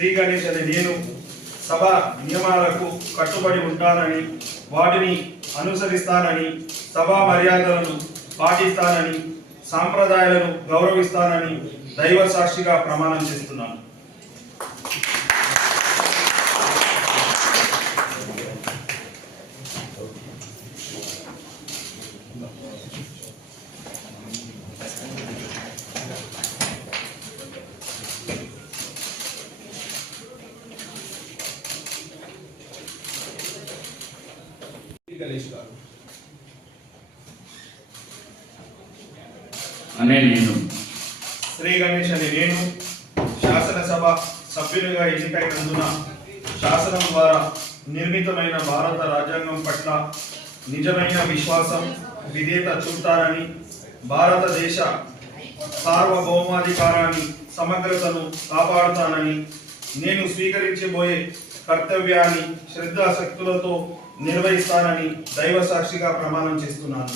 శ్రీ గణేష్ అనే నేను సభ నియమాలకు కట్టుబడి ఉంటానని, వాటిని అనుసరిస్తానని, సభా మర్యాదలను పాటిస్తానని, సాంప్రదాయాలను గౌరవిస్తానని దైవ సాక్షిగా ప్రమాణం చేస్తున్నాను. గణేష్ గారు అనే నేను శ్రీ గణేష్ అనే నేను శాసనసభ సభ్యునిగా ఎన్నికైనందున శాసనం ద్వారా నిర్మితమైన భారత రాజ్యాంగం పట్ల నిజమైన విశ్వాసం, విధేయత చూపుతానని, భారతదేశ సార్వభౌమాధికారాన్ని, సమగ్రతను కాపాడుతానని, నేను స్వీకరించబోయే కర్తవ్యాన్ని శ్రద్ధాశక్తులతో నిర్వహిస్తానని దైవ సాక్షిగా ప్రమాణం చేస్తున్నాను.